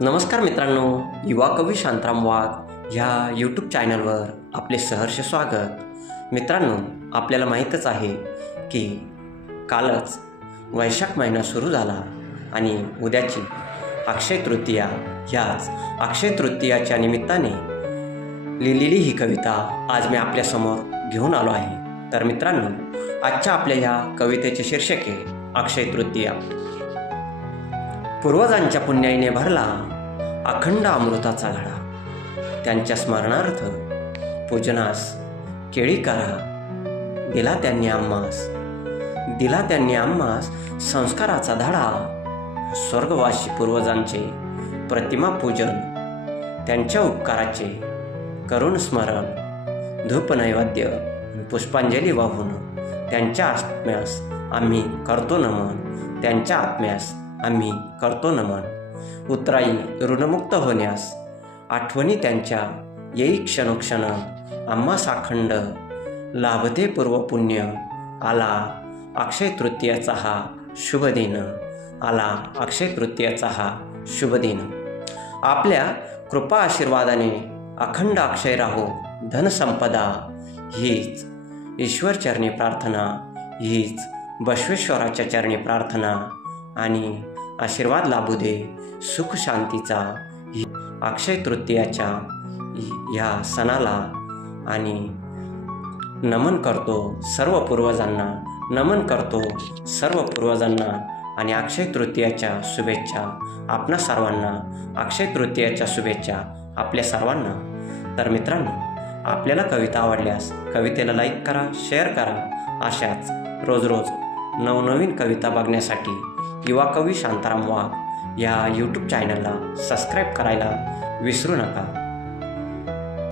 नमस्कार मित्रांनो, युवा कवी शांताराम वाघ ह्या यूट्यूब चॅनलवर आपले सहर्ष स्वागत। मित्रांनो, आपल्याला माहीतच आहे की कालच वैशाख महिना सुरू झाला आणि उद्याची अक्षय तृतीया। ह्याच अक्षय तृतीयाच्या निमित्ताने लिहिलेली ही कविता आज मी आपल्यासमोर घेऊन आलो आहे। तर मित्रांनो, आजच्या आपल्या ह्या कवितेचे शीर्षक आहे अक्षय तृतीया। पूर्वजांच्या पुण्याईने भरला अखंड अमृताचा घडा, त्यांच्या स्मरणार्थ पूजनास केळी करा। दिला त्यांनी आम्हास संस्काराचा धडा। स्वर्गवासी पूर्वजांचे प्रतिमा पूजन, त्यांच्या उपकाराचे करुण स्मरण। धूप नैवेद्य पुष्पांजली वाहून त्यांच्या आत्म्यास आम्ही करतो नमन। उतराई ऋणमुक्त होण्यास आठवणी त्यांच्या येई क्षणोक्षण। आम्हास अखंड लाभते पूर्वपुण्य। आला अक्षय तृतीयाचा हा शुभ दिन। आपल्या कृपा आशीर्वादाने अखंड अक्षय राहो धनसंपदा। हीच ईश्वरचरणी प्रार्थना, हीच बसवेश्वराच्या चरणी प्रार्थना। आणि आशीर्वाद लाभू दे सुख शांतीचा अक्षय तृतीयाच्या ह्या सणाला। आणि नमन करतो सर्व पूर्वजांना आणि अक्षय तृतीयाच्या शुभेच्छा आपणा सर्वांना। अक्षय तृतीयाच्या शुभेच्छा आपल्या सर्वांना। तर मित्रांनो, आपल्याला कविता आवडल्यास कवितेला लाईक करा, शेअर करा। अशाच रोज नवनवीन कविता बघण्यासाठी युवा कवी शांताराम वाघ या यूट्यूब चॅनलला सबस्क्राईब करायला विसरू नका।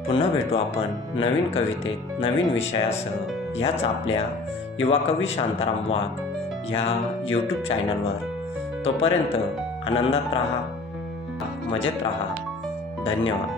पुन्हा भेटू आपण नवीन कवितेत नवीन विषयासह ह्याच आपल्या युवा कवी शांताराम वाघ ह्या यूट्यूब चॅनलवर। तोपर्यंत आनंदात राहा, मजेत राहा। धन्यवाद।